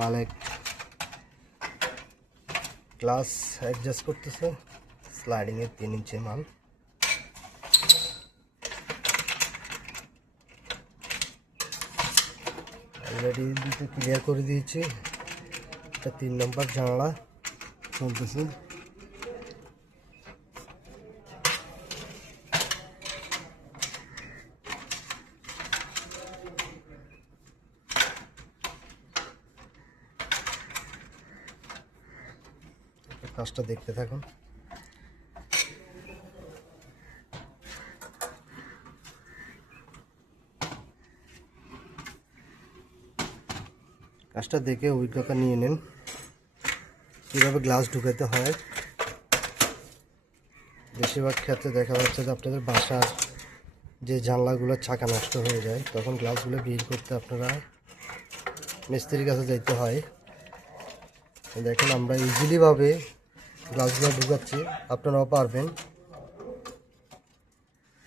মালিক glass adjust করতেছে, স্লাইডিংয়ের 3 ইঞ্চি মাল। Already দুটো ক্লিয়ার করে দিয়েছি, এটা 3 নম্বর জানালা চলতেছে। কাজটা দেখতে থাকুন। কাজটা দেখে অভিজ্ঞতা নিয়ে নিন কীভাবে গ্লাস ঢুকাতে হয়। বেশিরভাগ ক্ষেত্রে দেখা যাচ্ছে যে আপনাদের বাসার যে জানলাগুলোর চাকা নষ্ট হয়ে যায়, তখন গ্লাসগুলো বের করতে আপনারা মিস্ত্রির কাছে যাইতে হয়। দেখেন আমরা ইজিলিভাবে গ্লাসগুলো ঢুকাচ্ছি, আপনারাও পারবেন,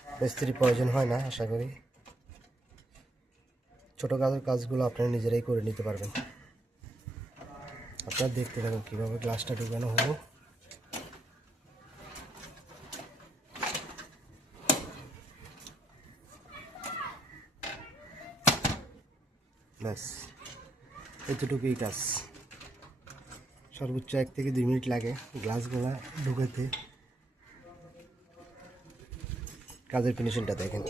মিস্ত্রির প্রয়োজন হয় না। আশা করি ছোটো কাজগুলো আপনারা নিজেরাই করে নিতে পারবেন। আপনারা দেখতে থাকুন কীভাবে গ্লাসটা ঢুকানো হলো। ব্যাস এতটুকুই কাজ, সর্বোচ্চ 1 থেকে 2 মিনিট লাগে গ্লাসগুলো ঢুকাতে। কাজের ফিনিশিংটা দেখেন।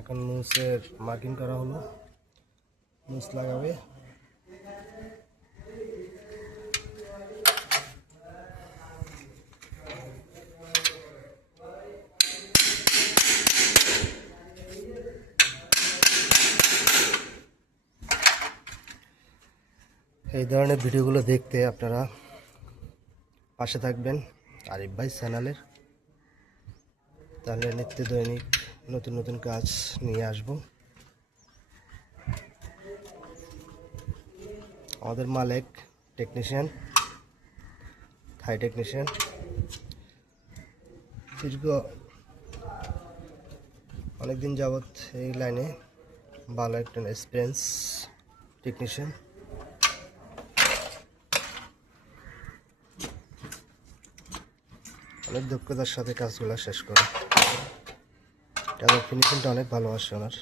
এখন মুসের মার্কিং করা হলো, মুস লাগাবে। এই ধরনের ভিডিওগুলো দেখতে আপনারা পাশে থাকবেন আরিফ ভাই চ্যানেলের, তাহলে নিত্য দৈনিক নতুন নতুন কাজ নিয়ে আসব। আমাদের মালিক টেকনিশিয়ান, থাই টেকনিশিয়ান, দীর্ঘ অনেকদিন যাবৎ এই লাইনে ভালো একটা এক্সপিরিয়েন্স টেকনিশিয়ান। অনেক দক্ষতার সাথে কাজগুলো শেষ করে, তাদের ফিনিশিংটা অনেক ভালো আসে ওনার।